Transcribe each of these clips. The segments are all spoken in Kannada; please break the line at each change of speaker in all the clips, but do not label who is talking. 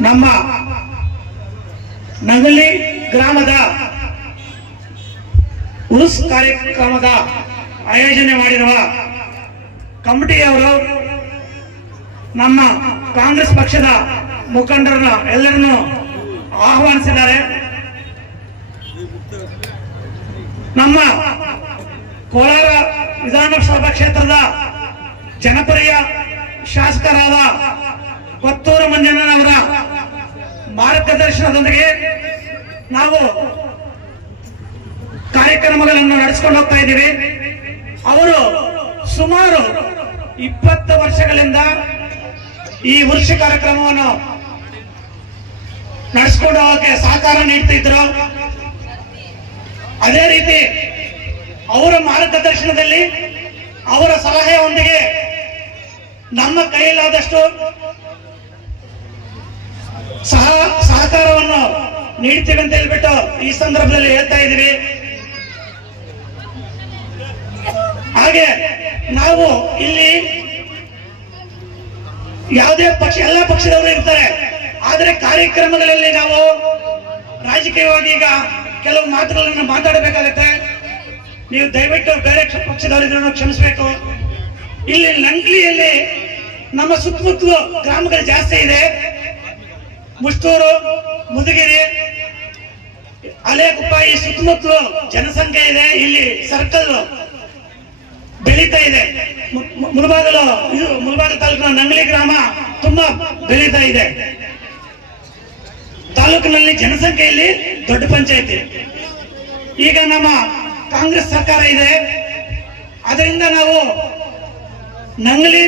ನಮ್ಮ ನಗಲಿ ಗ್ರಾಮದ ಉರುಸ್ ಕಾರ್ಯಕ್ರಮದ ಆಯೋಜನೆ ಮಾಡಿರುವ ಕಮಿಟಿಯವರು ನಮ್ಮ ಕಾಂಗ್ರೆಸ್ ಪಕ್ಷದ ಮುಖಂಡರನ್ನ ಎಲ್ಲರನ್ನು ಆಹ್ವಾನಿಸಿದ್ದಾರೆ. ನಮ್ಮ ಕೋಲಾರ ವಿಧಾನಸಭಾ ಕ್ಷೇತ್ರದ ಜನಪ್ರಿಯ ಶಾಸಕರಾದ ಕೊತ್ತೂರು ಮಂಜಣ್ಣನವರ ಮಾರ್ಗದರ್ಶನದೊಂದಿಗೆ ನಾವು ಕಾರ್ಯಕ್ರಮಗಳನ್ನು ನಡೆಸಿಕೊಂಡು ಹೋಗ್ತಾ ಇದ್ದೀವಿ. ಅವರು ಸುಮಾರು ಇಪ್ಪತ್ತು ವರ್ಷಗಳಿಂದ ಈ ವರ್ಷ ಕಾರ್ಯಕ್ರಮವನ್ನು ನಡೆಸ್ಕೊಂಡು ಹೋಗಕ್ಕೆ ಸಹಕಾರ ನೀಡ್ತಿದ್ರು ಅದೇ ರೀತಿ ಅವರ ಮಾರ್ಗದರ್ಶನದಲ್ಲಿ ಅವರ ಸಲಹೆಯೊಂದಿಗೆ ನಮ್ಮ ಕೈಯಲ್ಲಾದಷ್ಟು ಸಹ ಸಹಕಾರವನ್ನು ನೀಡ್ತೀವಿ ಅಂತ ಹೇಳ್ಬಿಟ್ಟು ಈ ಸಂದರ್ಭದಲ್ಲಿ ಹೇಳ್ತಾ ಇದ್ದೀವಿ. ಹಾಗೆ ನಾವು ಇಲ್ಲಿ ಯಾವುದೇ ಪಕ್ಷ, ಎಲ್ಲ ಪಕ್ಷದವರು ಇರ್ತಾರೆ. ಆದರೆ ಕಾರ್ಯಕ್ರಮಗಳಲ್ಲಿ ನಾವು ರಾಜಕೀಯವಾಗಿ ಈಗ ಕೆಲವು ಮಾತುಗಳನ್ನು ಮಾತಾಡಬೇಕಾಗತ್ತೆ. ನೀವು ದಯವಿಟ್ಟು ಬೇರೆ ಪಕ್ಷದವರಿದ್ರು ಕ್ಷಮಿಸಬೇಕು. ಇಲ್ಲಿ ಲಂಕ್ಲಿಯಲ್ಲಿ ನಮ್ಮ ಸುತ್ತಮುತ್ತಲು ಗ್ರಾಮಗಳು ಜಾಸ್ತಿ ಇದೆ. ಮುಷ್ಟೂರು ಮುದುಗಿರಿ ಅಲೆಗುಪ್ಪ ಈ ಸುತ್ತಮುತ್ತಲು ಜನಸಂಖ್ಯೆ ಇದೆ, ಇಲ್ಲಿ ಸರ್ಕಲ್ ಬೆಳೀತಾ ಇದೆ. ಮುಳಬಾಗಲು ಇದು ಮುಳಬಾಗ ತಾಲೂಕಿನ ನಂಗಲಿ ಗ್ರಾಮ ತುಂಬಾ ಬೆಳೀತಾ ಇದೆ. ತಾಲೂಕಿನಲ್ಲಿ ಜನಸಂಖ್ಯೆಯಲ್ಲಿ ದೊಡ್ಡ ಪಂಚಾಯತಿ. ಈಗ ನಮ್ಮ ಕಾಂಗ್ರೆಸ್ ಸರ್ಕಾರ ಇದೆ. ಅದರಿಂದ ನಾವು ನಂಗಲಿ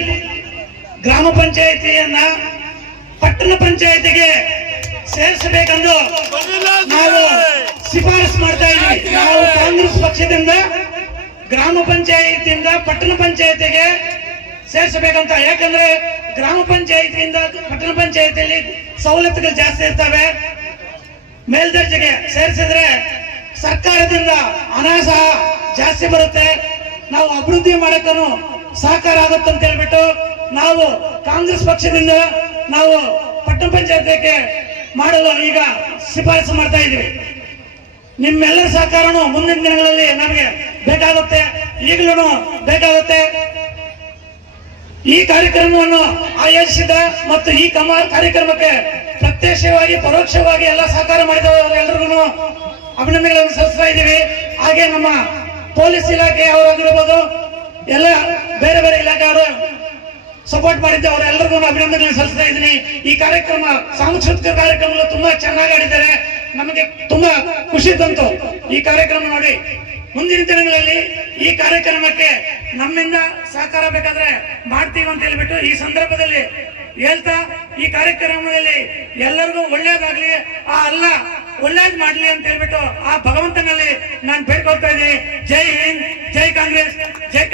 ಗ್ರಾಮ ಪಂಚಾಯತಿಯನ್ನ ಪಟ್ಟಣ ಪಂಚಾಯತಿಗೆ ಸೇರಿಸಬೇಕೆಂದು ನಾವು ಶಿಫಾರಸು ಮಾಡ್ತಾ ಇದ್ದೀವಿ. ನಾವು ಕಾಂಗ್ರೆಸ್ ಪಕ್ಷದಿಂದ ಗ್ರಾಮ ಪಂಚಾಯತಿಯಿಂದ ಪಟ್ಟಣ ಪಂಚಾಯತಿಗೆ ಸೇರಿಸಬೇಕಂತ, ಯಾಕಂದ್ರೆ ಗ್ರಾಮ ಪಂಚಾಯತಿಯಿಂದ ಪಟ್ಟಣ ಪಂಚಾಯತಿಯಲ್ಲಿ ಸವಲತ್ತುಗಳು ಜಾಸ್ತಿ ಇರ್ತವೆ. ಮೇಲ್ದರ್ಜೆಗೆ ಸೇರಿಸಿದ್ರೆ ಸರ್ಕಾರದಿಂದ ಹಣ ಜಾಸ್ತಿ ಬರುತ್ತೆ. ನಾವು ಅಭಿವೃದ್ಧಿ ಮಾಡಕ್ಕೂ ಸಹಕಾರ ಆಗುತ್ತೆ ಅಂತ ಹೇಳ್ಬಿಟ್ಟು ನಾವು ಕಾಂಗ್ರೆಸ್ ಪಕ್ಷದಿಂದ ನಾವು ಪಟ್ಟಣ ಪಂಚಾಯತಿಗೆ ಮಾಡಲು ಈಗ ಶಿಫಾರಸು ಮಾಡ್ತಾ ಇದ್ದೀವಿ. ನಿಮ್ಮೆಲ್ಲರ ಸಹಕಾರನು ಮುಂದಿನ ದಿನಗಳಲ್ಲಿ ನಮಗೆ ಬೇಕಾಗುತ್ತೆ. ಈಗಲೂ ಬೇಕಾಗುತ್ತೆ. ಈ ಕಾರ್ಯಕ್ರಮವನ್ನು ಆಯೋಜಿಸಿದ ಮತ್ತು ಈ ಕಮ ಕಾರ್ಯಕ್ರಮಕ್ಕೆ ಪ್ರತ್ಯಕ್ಷವಾಗಿ, ಪರೋಕ್ಷವಾಗಿ ಎಲ್ಲ ಸಹಕಾರ ಮಾಡಿದವರೆಲ್ಲರಿಗೂ ಅಭಿನಂದನೆಗಳನ್ನು ಸಲ್ಲಿಸ್ತಾ ಇದ್ದೀವಿ. ಹಾಗೆ ನಮ್ಮ ಪೊಲೀಸ್ ಇಲಾಖೆ ಅವರಾಗಿರ್ಬೋದು ಎಲ್ಲ ಬೇರೆ ಬೇರೆ ಇಲಾಖೆಯವರು ಸಪೋರ್ಟ್ ಮಾಡಿದ್ದೆ ಅವರೆಲ್ಲರಿಗೂ ಅಭಿನಂದನೆ ಸಲ್ಲಿಸ್ತಾ ಇದ್ದೀನಿ. ಈ ಕಾರ್ಯಕ್ರಮ, ಸಾಂಸ್ಕೃತಿಕ ಕಾರ್ಯಕ್ರಮಗಳು ತುಂಬಾ ಚೆನ್ನಾಗಿ ಆಡಿದ್ದಾರೆ. ನಮಗೆ ತುಂಬಾ ಖುಷಿ ತಂತು ಈ ಕಾರ್ಯಕ್ರಮ ನೋಡಿ. ಮುಂದಿನ ದಿನಗಳಲ್ಲಿ ಈ ಕಾರ್ಯಕ್ರಮಕ್ಕೆ ನಮ್ಮಿಂದ ಸಹಕಾರ ಬೇಕಾದ್ರೆ ಮಾಡ್ತೀವಿ ಅಂತ ಹೇಳ್ಬಿಟ್ಟು ಈ ಸಂದರ್ಭದಲ್ಲಿ ಹೇಳ್ತಾ, ಈ ಕಾರ್ಯಕ್ರಮದಲ್ಲಿ ಎಲ್ಲರಿಗೂ ಒಳ್ಳೇದಾಗ್ಲಿ, ಆ ಅಲ್ಲ ಒಳ್ಳೇದ್ ಮಾಡ್ಲಿ ಅಂತ ಹೇಳ್ಬಿಟ್ಟು ಆ ಭಗವಂತನಲ್ಲಿ ನಾನು ಬೇಡ್ಕೊಳ್ತಾ ಇದ್ದೀನಿ. ಜೈ ಹಿಂದ್, ಜೈ ಕಾಂಗ್ರೆಸ್, ಜೈ